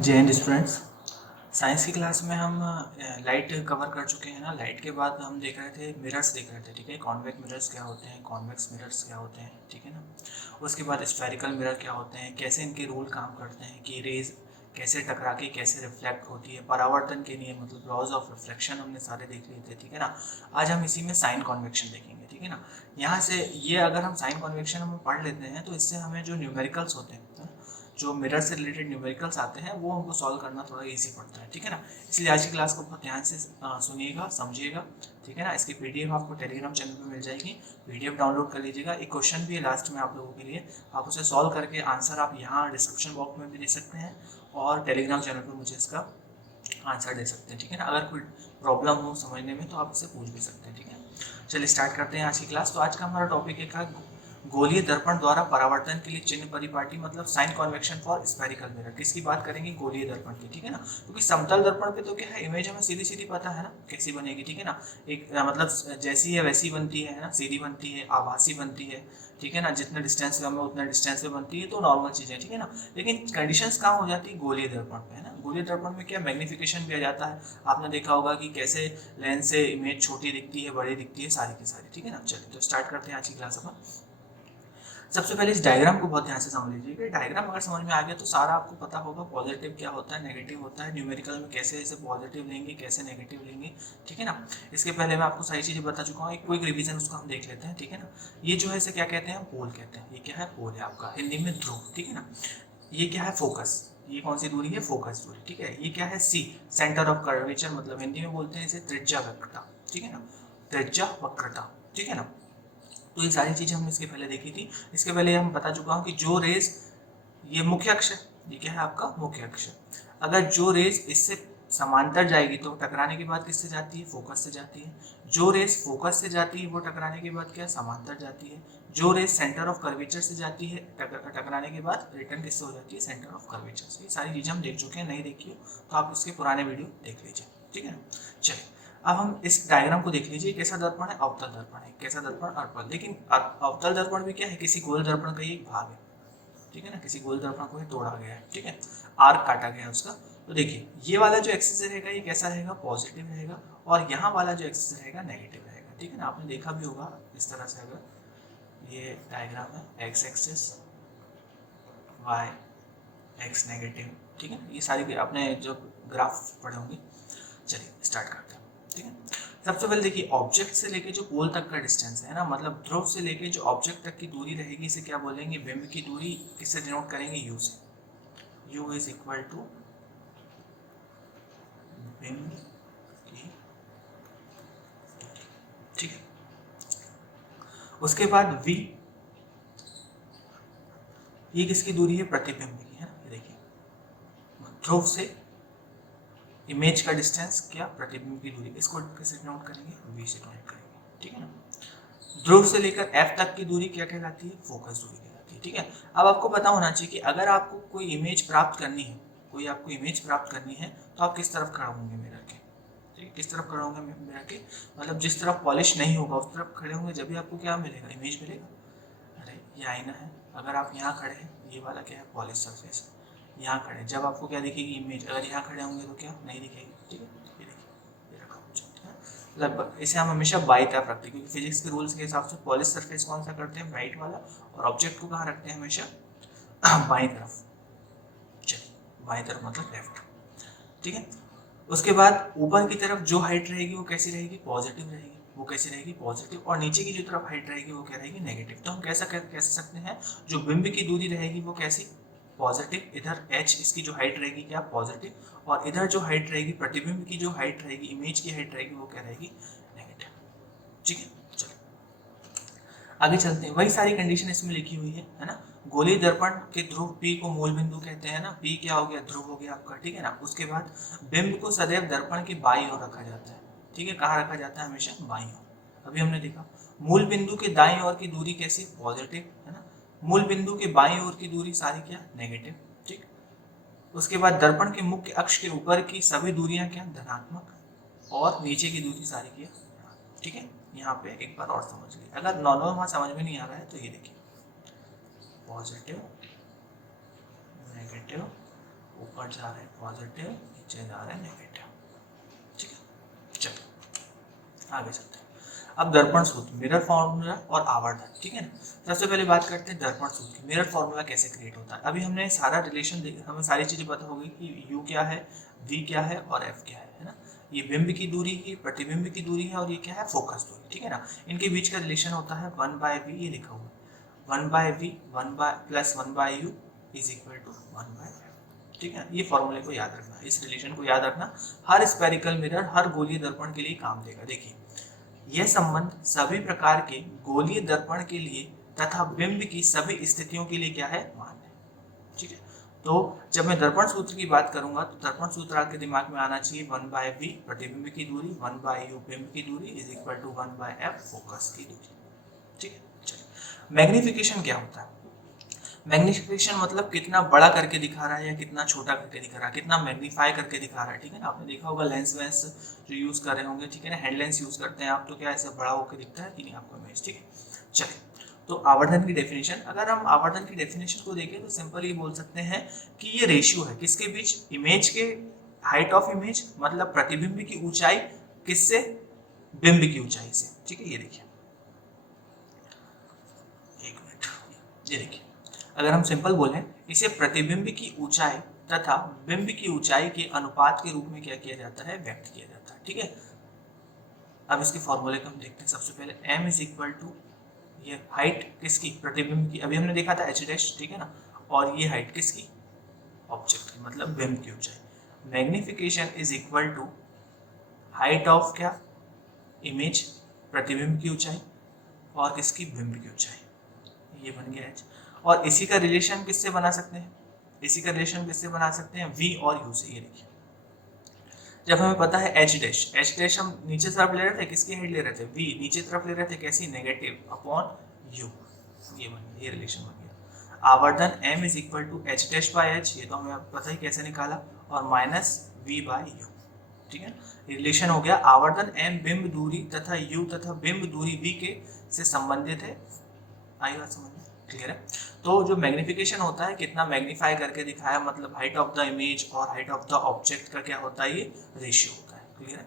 जय Hind students. Science की class में हम लाइट कवर कर चुके हैं ना। लाइट के बाद हम देख रहे थे मिरर्स देख रहे थे, ठीक है। कॉन्वेक्स मिरर्स क्या होते हैं, कॉन्वेक्स मिरर्स क्या होते हैं, ठीक है ना। उसके बाद स्फेरिकल मिरर क्या होते हैं, कैसे इनके रूल काम करते हैं कि रेज कैसे टकरा के कैसे रिफ्लेक्ट होती है, परावर्तन के नियम मतलब लॉज ऑफ रिफ्लेक्शन हमने सारे देख लिए थे, ठीक है ना। आज हम इसी में साइन कॉन्वेक्शन देखेंगे, ठीक है ना। यहाँ से ये अगर हम साइन कॉन्वेक्शन हम पढ़ लेते हैं तो इससे हमें जो न्यूमेरिकल्स होते हैं, जो मिरर से रिलेटेड न्यूमेरिकल्स आते हैं वो हमको सॉल्व करना थोड़ा इजी पड़ता है, ठीक है ना। इसलिए आज की क्लास को बहुत ध्यान से सुनिएगा, समझिएगा, ठीक है ना। इसकी पीडीएफ आपको टेलीग्राम चैनल पे मिल जाएगी, पीडीएफ डाउनलोड कर लीजिएगा। एक क्वेश्चन भी है लास्ट में आप लोगों के लिए, आप उसे सॉल्व करके आंसर आप यहाँ डिस्क्रिप्शन बॉक्स में भी दे सकते हैं और टेलीग्राम चैनल पर मुझे इसका आंसर दे सकते हैं, ठीक है ना। अगर कोई प्रॉब्लम हो समझने में तो आप इससे पूछ भी सकते हैं, ठीक है। चलिए स्टार्ट करते हैं आज की क्लास। तो आज का हमारा टॉपिक है गोलीय दर्पण द्वारा परावर्तन के लिए चिन्ह परिपाटी मतलब sign convection for spherical mirror. किसकी बात करेंगे, गोलीय दर्पण की, ठीक है ना। क्योंकि समतल दर्पण पे तो क्या है, इमेज हमें सीधी सीधी पता है ना कैसी बनेगी, ठीक है ना। एक मतलब जैसी है वैसी बनती है ना, सीधी बनती है, आभासी बनती है, ठीक है ना। जितना डिस्टेंस कम है उतना डिस्टेंस पे बनती है, तो नॉर्मल चीज़ है, ठीक है ना। लेकिन कंडीशंस कहाँ हो जाती है, गोलीय दर्पण पे, है ना। गोलीय दर्पण में क्या मैग्निफिकेशन भी आ जाता है। आपने देखा होगा कि कैसे लेंस से इमेज छोटी दिखती है, बड़ी दिखती है, सारी की सारी, ठीक है ना। चलिए तो स्टार्ट करते हैं आज की क्लास अपन। सबसे पहले इस डायग्राम को बहुत ध्यान से समझ लीजिएगा। डायग्राम अगर समझ में आ गया तो सारा आपको पता होगा, पॉजिटिव क्या होता है, नेगेटिव होता है, न्यूमेरिकल में कैसे इसे पॉजिटिव लेंगे, कैसे नेगेटिव लेंगे, ठीक है ना। इसके पहले मैं आपको सारी चीज़ें बता चुका हूँ, एक क्विक रिवीजन उसको हम देख लेते हैं, ठीक है ना। ये जो है इसे क्या कहते हैं, पोल कहते हैं। ये क्या है, पोल है आपका, हिंदी में ध्रुव, ठीक है ना। ये क्या है, फोकस। ये कौन सी दूरी है, फोकस दूरी, ठीक है। ये क्या है, सी, सेंटर ऑफ कर्वेचर मतलब हिंदी में बोलते हैं इसे त्रिज्या वक्रता, ठीक है ना। त्रिज्या वक्रता, ठीक है ना। तो ये सारी चीज़ें हमने इसके पहले देखी थी। इसके पहले हम बता चुका हूँ कि जो रेस, ये मुख्य अक्ष है, ये क्या है आपका मुख्य अक्ष। अगर जो रेस इससे समांतर जाएगी तो टकराने के बाद किससे जाती है, फोकस से जाती है। जो रेस फोकस से जाती है वो टकराने के बाद क्या समांतर जाती है। जो रेस सेंटर ऑफ कर्वेचर से जाती है टकराने के बाद रिटर्न किससे हो जाती है, सेंटर ऑफ कर्वेचर से। ये सारी चीज़ें हम देख चुके हैं, नहीं देखी हो तो आप उसके पुराने वीडियो देख लीजिए, ठीक है ना। चलिए अब हम इस डायग्राम को देख लीजिए। कैसा दर्पण है, अवतल दर्पण है। कैसा दर्पण, अवतल। लेकिन अवतल दर्पण भी क्या है, किसी गोल दर्पण का ही एक भाग है, ठीक है ना। किसी गोल दर्पण को ही तोड़ा गया है, ठीक है, आर्क काटा गया है उसका। तो देखिए ये वाला जो एक्सिस रहेगा ये कैसा रहेगा, पॉजिटिव रहेगा, और यहाँ वाला जो एक्सिस रहेगा नेगेटिव रहेगा, ठीक है ना। आपने देखा भी होगा इस तरह से, अगर ये डायग्राम है, x axis, y, x negative, ठीक है। ये सारी आपने जो ग्राफ पढ़े होंगे। चलिए स्टार्ट करते हैं, ठीक है। सबसे पहले देखिए ऑब्जेक्ट से लेके जो पोल तक का डिस्टेंस है ना, मतलब ध्रुव से लेके जो ऑब्जेक्ट तक की दूरी रहेगी इसे क्या बोलेंगे, बिंब की दूरी। किससे डिनोट करेंगे, यू से। यू इज इक्वल टू बिंब की, ठीक है। उसके बाद वी, ये किसकी दूरी है, प्रतिबिंब की, है ना। ये देखिए ध्रुव से इमेज का डिस्टेंस क्या, प्रतिबिंब की दूरी, इसको किससे डिनोट करेंगे, वी से डिनोट करेंगे, ठीक है ना। ध्रुव से लेकर एफ तक की दूरी क्या कहलाती है, फोकस दूरी कहलाती है, ठीक है। अब आपको पता होना चाहिए कि अगर आपको कोई इमेज प्राप्त करनी है, कोई आपको इमेज प्राप्त करनी है तो आप किस तरफ खड़ा होंगे मिरर के, ठीक है। किस तरफ खड़ा होंगे मिरर के, मतलब जिस तरफ पॉलिश नहीं होगा उस तरफ खड़े होंगे, जब भी आपको क्या मिलेगा, इमेज मिलेगा। अरे ये आईना है, अगर आप यहाँ खड़े हैं, ये वाला क्या है, पॉलिश सरफेस, यहाँ खड़े, जब आपको क्या दिखेगी, इमेज। अगर यहाँ खड़े होंगे तो क्या नहीं दिखेगी, ठीक है। ये देखिए ये रखा कुछ, ठीक है। लगभग इसे हम हमेशा बाई तरफ रखते हैं, क्योंकि फिजिक्स के रूल्स के हिसाब से पॉलिश सरफेस कौन सा करते हैं, राइट वाला, और ऑब्जेक्ट को कहाँ रखते हैं, हमेशा बाई तरफ। चलिए बाई तरफ मतलब लेफ्ट, ठीक है। उसके बाद ऊपर की तरफ जो हाइट रहेगी वो कैसी रहेगी, पॉजिटिव रहेगी। वो कैसी रहेगी, पॉजिटिव। और नीचे की जो तरफ हाइट रहेगी वो क्या रहेगी, नेगेटिव। तो हम कैसा कह सकते हैं, जो बिंब की दूरी रहेगी वो कैसी, पॉजिटिव। इधर h इसकी जो हाइट रहेगी क्या, पॉजिटिव, और इधर जो हाइट रहेगी प्रतिबिंब की जो हाइट रहेगी, इमेज की हाइट रहेगी वो क्या रहेगी, नेगेटिव, ठीक है। चलो आगे चलते हैं, वही सारी कंडीशन इसमें लिखी हुई है ना। गोलीय दर्पण के ध्रुव P को मूल बिंदु कहते हैं ना। P क्या हो गया, ध्रुव हो गया आपका, ठीक है ना। उसके बाद बिंब को सदैव दर्पण की बाईं ओर रखा जाता है, ठीक है। कहाँ रखा जाता है, हमेशा बाईं ओर। अभी हमने देखा मूल बिंदु के दाईं ओर की दूरी कैसी, पॉजिटिव, है ना। मूल बिंदु के बाईं ओर की दूरी सारी क्या, नेगेटिव, ठीक। उसके बाद दर्पण के मुख्य अक्ष के ऊपर की सभी दूरियां क्या, धनात्मक, और नीचे की दूरी सारी क्या, ठीक है। यहाँ पे एक बार और समझ लीजिए, अगर नॉर्मल वहाँ समझ में नहीं आ रहा है तो ये देखिए पॉजिटिव, नेगेटिव, ऊपर जा रहा है पॉजिटिव, नीचे जा रहा है नेगेटिव, ठीक है। चलो आगे चलते हैं। अब दर्पण सूत्र, मिरर फॉर्मूला और आवर्धन, ठीक है ना। सबसे पहले बात करते हैं दर्पण सूत्र की, मिरर फॉर्मूला कैसे क्रिएट होता है। अभी हमने सारा रिलेशन देखा, हमें सारी चीजें पता होगी कि u क्या है, v क्या है और f क्या है ना। ये बिंब की दूरी है, प्रतिबिंब की दूरी है और ये क्या है, फोकस दूरी, ठीक है ना। इनके बीच का रिलेशन होता है 1/v, ये लिखा हुआ है 1/v 1/+1/u is equal to 1/f, ठीक है। ये फॉर्मूले को याद रखना, इस रिलेशन को याद रखना, हर स्पेरिकल मिरर, हर गोलीय दर्पण के लिए काम देगा। देखिए यह संबंध सभी प्रकार के गोलीय दर्पण के लिए तथा बिंब की सभी स्थितियों के लिए क्या है, मान्य है, ठीक है। तो जब मैं दर्पण सूत्र की बात करूंगा तो दर्पण सूत्र आपके दिमाग में आना चाहिए 1/v प्रतिबिंब की दूरी, 1/u बिंब की दूरी is equal to 1/f focus की दूरी, ठीक है। चलिए मैग्निफिकेशन क्या होता है। मैग्निफिकेशन मतलब कितना बड़ा करके दिखा रहा है या कितना छोटा करके दिखा रहा है, कितना मैग्नीफाई करके दिखा रहा है, ठीक है ना। आपने देखा होगा लेंस वेंस जो यूज कर रहे होंगे, ठीक है ना, हेड लेंस यूज करते हैं आप, तो क्या ऐसे बड़ा होकर दिखता है कि नहीं आपको इमेज, ठीक है। चलिए तो आवर्धन की डेफिनेशन, अगर हम आवर्धन की डेफिनेशन को देखें तो सिंपल ये बोल सकते हैं कि ये रेशियो है किसके बीच, इमेज के, हाइट ऑफ इमेज मतलब प्रतिबिंब की ऊंचाई किससे, बिंब की ऊंचाई से, ठीक है। ये देखिए एक मिनट, ये देखिए अगर हम सिंपल बोलें इसे प्रतिबिंब की ऊंचाई तथा बिंब की ऊंचाई के अनुपात के रूप में क्या किया जाता है, व्यक्त किया जाता है, ठीक है। अब इसके फॉर्मूले को हम देखते हैं। सबसे पहले m इज इक्वल टू, ये हाइट किसकी, प्रतिबिंब की, अभी हमने देखा था h डैश, ठीक है ना, और ये हाइट किसकी, ऑब्जेक्ट की, मतलब बिंब की ऊंचाई। Magnification is equal to height of क्या, इमेज, प्रतिबिंब की ऊंचाई और किसकी, बिंब की ऊंचाई, ये बन गया h। और इसी का रिलेशन किससे बना सकते हैं, इसी का रिलेशन किससे बना सकते हैं, v और u से। ये देखिए जब हमें पता है h डैश हम नीचे तरफ ले रहे थे, किसकी हाइट ले रहे थे, v, नीचे तरफ ले रहे थे कैसी, नेगेटिव अपॉन u, ये बन गया, ये रिलेशन बन गया। आवर्धन m is equal to h dash by h, ये तो हमें पता ही कैसे निकाला, और माइनस v बाय u, ठीक है। रिलेशन हो गया आवर्धन m बिंब दूरी तथा u तथा बिंब दूरी v के से संबंधित है। आई बात समझ में, क्लियर है। तो जो मैग्निफिकेशन होता है कितना मैग्नीफाई करके दिखाया, मतलब हाइट ऑफ द इमेज और हाइट ऑफ द ऑब्जेक्ट का क्या होता है, ये रेशियो होता है, क्लियर है।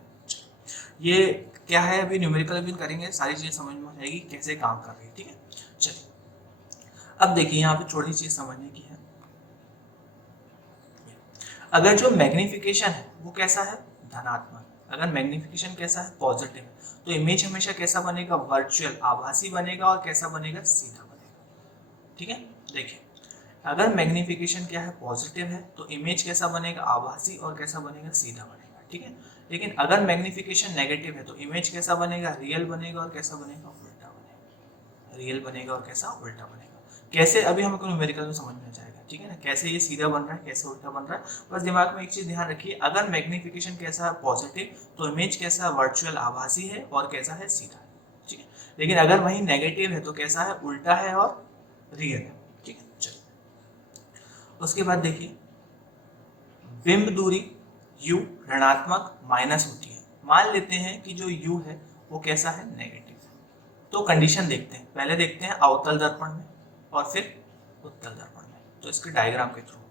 ये क्या है, अभी न्यूमेरिकल भी करेंगे, सारी चीजें समझ में आएगी कैसे काम कर रही है, ठीक है। चलिए अब देखिए यहाँ पे छोटी चीज समझने की है। अगर जो मैग्निफिकेशन है वो कैसा है, धनात्मक, अगर मैग्निफिकेशन कैसा है, पॉजिटिव, तो इमेज हमेशा कैसा बनेगा, वर्चुअल, आभासी बनेगा, और कैसा बनेगा, सीधा बनेगा, ठीक है। देखिए अगर मैग्निफिकेशन क्या है, पॉजिटिव है, तो इमेज कैसा बनेगा, आभासी, और कैसा बनेगा, सीधा बनेगा, ठीक है। लेकिन अगर मैग्निफिकेशन नेगेटिव है तो इमेज कैसा बनेगा, रियल बनेगा, और कैसा बनेगा, उल्टा बनेगा, रियल बनेगा और कैसा, उल्टा बनेगा। कैसे, अभी हमको न्यूमेरिकल में समझ में आ जाएगा, ठीक है ना, कैसे ये सीधा बन रहा है, कैसे उल्टा बन रहा है। बस दिमाग में एक चीज ध्यान रखिए, अगर मैग्निफिकेशन कैसा है, पॉजिटिव, तो इमेज कैसा, वर्चुअल, आभासी है, और कैसा है, सीधा है, ठीक है। लेकिन अगर वही नेगेटिव है तो कैसा है, उल्टा है और रियल है, ठीक है। चलिए उसके बाद देखिए बिंब दूरी u ऋणात्मक माइनस होती है, मान लेते हैं कि जो u है वो कैसा है, नेगेटिव। तो कंडीशन देखते हैं, पहले देखते हैं अवतल दर्पण में और फिर उत्तल दर्पण में, तो इसके डायग्राम के थ्रू।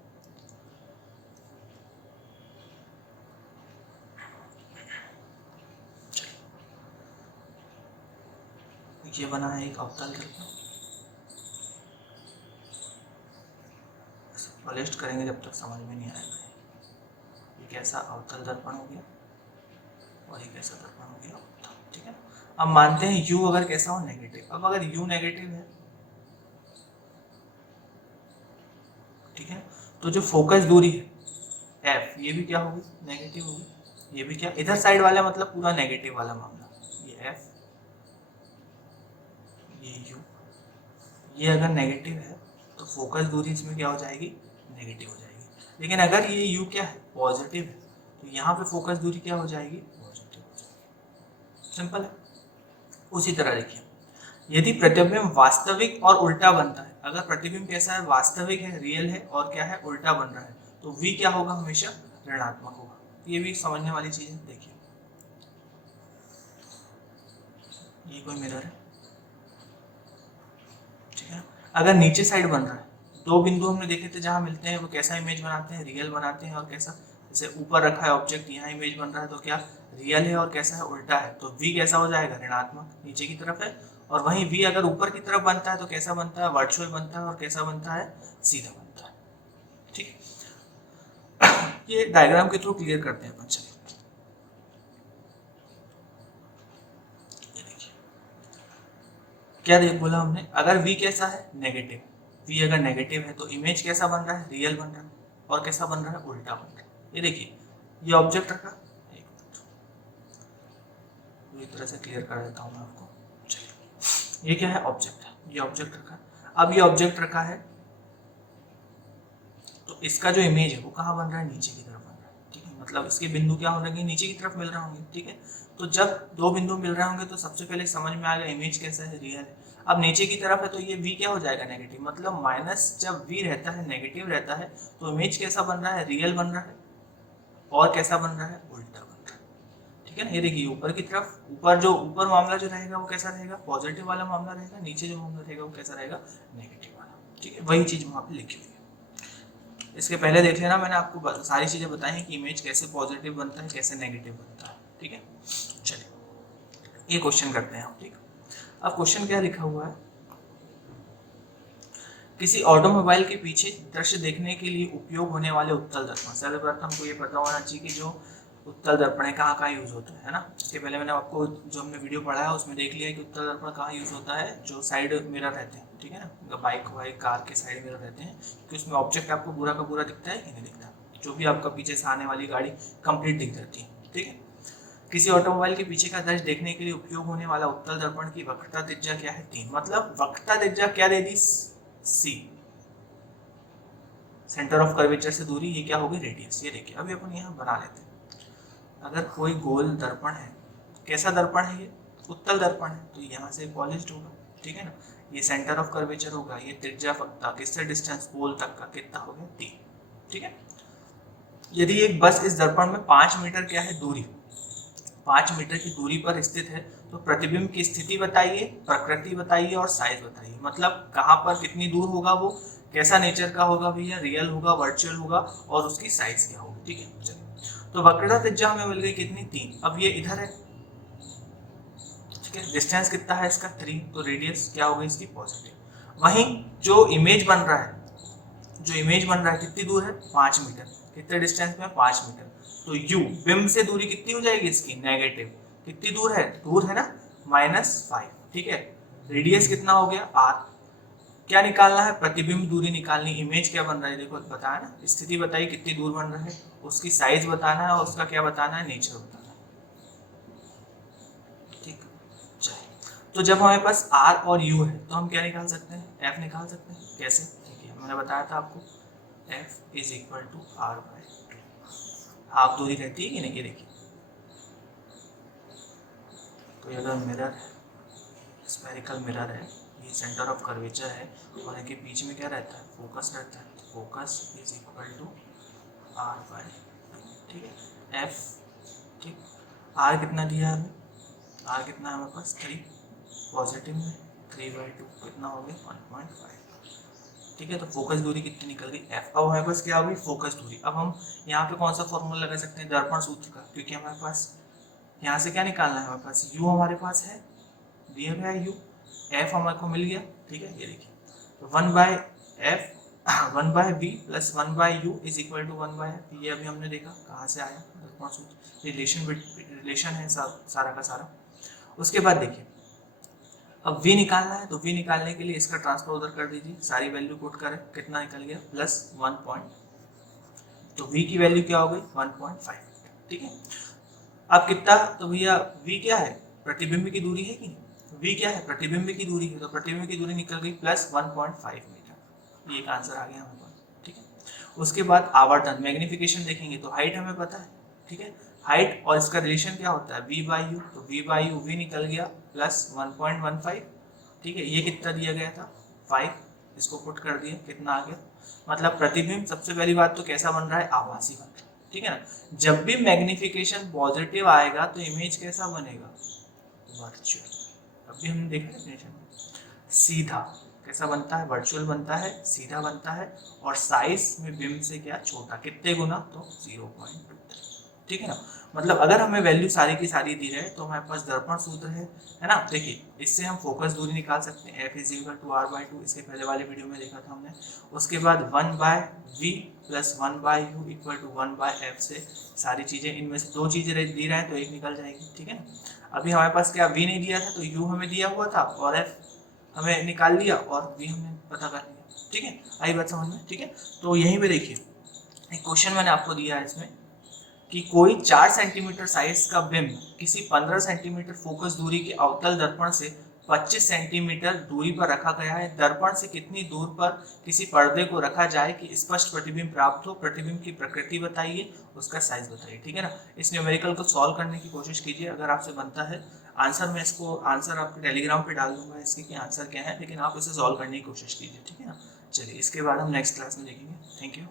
ये बना है एक अवतल दर्पण, पलिस्ट करेंगे जब तक समझ में नहीं आएगा। ये कैसा अवतल दर्पण हो गया और ये कैसा दर्पण हो गया, ठीक है। अब मानते हैं u अगर कैसा हो, नेगेटिव। अब अगर u नेगेटिव है, ठीक है, तो जो फोकस दूरी है f, ये भी क्या होगी, नेगेटिव होगी। ये भी क्या, इधर साइड वाला मतलब पूरा नेगेटिव वाला मामला, ये f, ये u, ये अगर नेगेटिव है तो फोकस दूरी इसमें क्या हो जाएगी, नेगेटिव हो जाएगी। लेकिन अगर ये u क्या है, पॉजिटिव है, तो यहाँ पे फोकस दूरी क्या हो जाएगी, पॉजिटिव हो जाएगी। सिंपल है। उसी तरह देखिए यदि प्रतिबिंब वास्तविक और उल्टा बनता है, अगर प्रतिबिंब कैसा है, वास्तविक है, रियल है, और क्या है, उल्टा बन रहा है, तो v क्या होगा, हमेशा ऋणात्मक होगा। ये भी समझने वाली चीज है। देखिए ये कोई मिरर है, ठीक है, अगर नीचे साइड बन रहा है दो बिंदु हमने देखे थे जहाँ मिलते हैं वो कैसा इमेज बनाते हैं, रियल बनाते हैं। और कैसा, जैसे ऊपर रखा है ऑब्जेक्ट, यहाँ इमेज बन रहा है तो क्या रियल है, और कैसा है उल्टा है, तो v कैसा हो जाएगा ऋणात्मक, नीचे की तरफ है। और वहीं v अगर ऊपर की तरफ बनता है तो कैसा बनता है, वर्चुअल बनता है। और कैसा बनता है, सीधा बनता है। ठीक है, ये डायग्राम के थ्रू क्लियर करते हैं अपन। चलिए ये देखिए क्या देख बोला हमने, अगर v कैसा है नेगेटिव, v अगर नेगेटिव है तो इमेज कैसा बन रहा है, रियल बन रहा है। और कैसा बन रहा है, उल्टा बन रहा है। ये देखिए ये ऑब्जेक्ट रखा, एक मिनट पूरी तरह से क्लियर कर देता हूँ मैं आपको। चलिए ये क्या है, ऑब्जेक्ट है, ये ऑब्जेक्ट रखा। अब ये ऑब्जेक्ट रखा है तो इसका जो इमेज है वो कहाँ बन रहा है, नीचे की तरफ बन रहा है। ठीक है, मतलब इसके बिंदु क्या हो रहे, नीचे की तरफ मिल रहे होंगे। ठीक है, तो जब दो बिंदु मिल रहे होंगे तो सबसे पहले समझ में आएगा इमेज कैसा है, रियल है। अब नीचे की तरफ है तो ये v क्या हो जाएगा, नेगेटिव। मतलब माइनस जब v रहता है, नेगेटिव रहता है, तो इमेज कैसा बन रहा है, रियल बन रहा है। और कैसा बन रहा है, उल्टा बन रहा है। ठीक है ना, ये देखिए ऊपर की तरफ, ऊपर मामला जो रहेगा वो कैसा रहेगा, पॉजिटिव वाला मामला रहेगा। नीचे जो मामला रहेगा वो कैसा रहेगा, नेगेटिव वाला। ठीक है, वही चीज वहां पे लिखी हुई है। इसके पहले देख लेना, मैंने आपको सारी चीजें बताई हैं कि इमेज कैसे पॉजिटिव बनता है, कैसे नेगेटिव बनता है। ठीक है, चलिए ये क्वेश्चन करते हैं हम। ठीक, अब क्वेश्चन क्या लिखा हुआ है, किसी ऑटोमोबाइल के पीछे दृश्य देखने के लिए उपयोग होने वाले उत्तल दर्पण। सर्वप्रथम हमको ये पता होना चाहिए कि जो उत्तल दर्पण है कहाँ कहाँ यूज होता है ना। इसके पहले मैंने आपको जो हमने वीडियो पढ़ा है उसमें देख लिया है कि उत्तल दर्पण कहाँ यूज होता है, जो साइड मिरर रहते हैं। ठीक है ना, बाइक कार के साइड मिरर रहते हैं, कि उसमें ऑब्जेक्ट आपको पूरा का पूरा दिखता है कि नहीं दिखता, जो भी आपका पीछे से आने वाली गाड़ी कंप्लीट दिख जाती है। ठीक है, किसी ऑटोमोबाइल के पीछे का दृश्य देखने के लिए उपयोग होने वाला उत्तल दर्पण की वक्रता त्रिज्या क्या है, 3। मतलब वक्रता त्रिज्या क्या दे दी, c, सेंटर ऑफ कर्वेचर से दूरी, ये क्या होगी, रेडियस। ये देखिए अभी अपन यहाँ बना लेते हैं। अगर कोई गोल दर्पण है, कैसा दर्पण है, ये उत्तल दर्पण है, तो यहाँ से पॉलिश्ड होगा। ठीक है ना, ये सेंटर ऑफ कर्वेचर होगा, ये त्रिज्या वक्रता किससे डिस्टेंस पोल तक का कितना हो गया, 3। ठीक है, यदि एक बस इस दर्पण में 5 मीटर क्या है दूरी, 5 मीटर की दूरी पर स्थित है, तो प्रतिबिंब की स्थिति बताइए, प्रकृति बताइए और साइज बताइए। मतलब कहाँ पर कितनी दूर होगा, वो कैसा नेचर का होगा भैया, रियल होगा, वर्चुअल होगा, और उसकी साइज क्या होगी। ठीक है, चलिए तो वक्रता त्रिज्या हमें मिल गई कितनी, 3। अब ये इधर है, ठीक है, डिस्टेंस कितना है इसका, 3, तो रेडियस क्या होगी इसकी, पॉजिटिव। वहीं जो इमेज बन रहा है, कितनी दूर है, 5 मीटर। कितने डिस्टेंस में, 5 मीटर। तो u बिंब से दूरी कितनी हो जाएगी इसकी, नेगेटिव। कितनी दूर है ना, -5। ठीक है, रेडियस कितना हो गया, r। क्या निकालना है, प्रतिबिंब दूरी निकालनी। इमेज क्या बन रहा है, देखो बताया ना, स्थिति बताइए कितनी दूर बन रहा है, उसकी साइज बताना है, और उसका क्या बताना है, नेचर बताना है। ठीक, चलिए तो जब हमारे पास r और u है तो हम क्या निकाल सकते हैं, f निकाल सकते हैं। कैसे, देखिए मैंने बताया था आपको, f = r/2। हाफ दूरी रहती है कि नहीं, ये देखिए, तो ये अगर मिरर है, स्फेरिकल मिरर है, ये सेंटर ऑफ कर्वेचर है, और इनके बीच में क्या रहता है, फोकस रहता है, तो फोकस = r/2। ठीक है, f, ठीक, r कितना दिया है हमें, r कितना है हमारे पास, 3, पॉजिटिव में 3/2 कितना हो गया, 1.5। ठीक है, तो फोकस दूरी कितनी निकल गई, f। अब हमारे पास क्या होगी, फोकस दूरी। अब हम यहाँ पे कौन सा फॉर्मूला लगा सकते हैं, दर्पण सूत्र का, क्योंकि हमारे पास यहाँ से क्या निकालना है, हमारे पास u हमारे पास है, दिया गया u, f हमारे को मिल गया। ठीक है, ये देखिए, तो 1/f 1/v + 1/u = 1/f। ये अभी हमने देखा कहाँ से आया, दर्पण सूत्र, रिलेशन है सारा का सारा। उसके बाद देखिए, अब v निकालना है, तो v निकालने के लिए इसका ट्रांसफर उधर कर दीजिए, सारी वैल्यू पुट करें, कितना निकल गया, +1. तो v की वैल्यू क्या हो गई, 1.5। ठीक है, अब कितना, तो भैया v क्या है, प्रतिबिंब की दूरी है कि नहीं, v क्या है, प्रतिबिंब की दूरी है, तो प्रतिबिंब की दूरी निकल गई +1.5 मीटर। ये एक आंसर आ गया हमारे पास। ठीक है, उसके बाद आवर्तन, मैग्निफिकेशन देखेंगे तो हाइट हमें पता है। ठीक है, हाइट और इसका रिलेशन क्या होता है, v/u, तो v/u v निकल गया +1.15। ठीक है, ये कितना दिया गया था, 5, इसको पुट कर दिया, कितना आ गया, मतलब प्रतिबिंब सबसे पहली बात तो कैसा बन रहा है, आभासी बन रहा है। ठीक है ना, जब भी मैग्निफिकेशन पॉजिटिव आएगा तो इमेज कैसा बनेगा, वर्चुअल। अभी हम देखें डेफिनेशन, सीधा कैसा बनता है, वर्चुअल बनता है, सीधा बनता है, और साइज में बिम से क्या छोटा, कितने गुना, तो 0.23। ठीक है ना। मतलब अगर हमें वैल्यू सारी की सारी दी रहे तो हमारे पास दर्पण सूत्र है ना। देखिए इससे हम फोकस दूरी निकाल सकते हैं, F is equal to R/2, इसके पहले वाले वीडियो में देखा था हमने। उसके बाद 1/V plus 1/U equal to 1/F से सारी चीज़ें, इनमें से दो चीज़ें दी रहे हैं तो एक निकल जाएगी। ठीक है ना। अभी हमारे पास क्या V नहीं दिया था तो U हमें दिया हुआ था और F हमें निकाल लिया और V हमने पता कर लिया। ठीक है, आई बात समझ में। ठीक है, तो यहीं पे देखिए एक क्वेश्चन मैंने आपको दिया है इसमें कि कोई 4 सेंटीमीटर साइज का बिंब किसी 15 सेंटीमीटर फोकस दूरी के अवतल दर्पण से 25 सेंटीमीटर दूरी पर रखा गया है। दर्पण से कितनी दूर पर किसी पर्दे को रखा जाए कि स्पष्ट प्रतिबिंब प्राप्त हो, प्रतिबिंब की प्रकृति बताइए, उसका साइज बताइए। ठीक है ना। इस न्यूमेरिकल को सॉल्व करने की कोशिश कीजिए, अगर आपसे बनता है आंसर, मैं इसको आंसर आपके टेलीग्राम पे डाल दूंगा इसके कि आंसर क्या है, लेकिन आप इसे सॉल्व करने की कोशिश कीजिए। ठीक है ना। चलिए इसके बाद हम नेक्स्ट क्लास में देखेंगे। Thank you.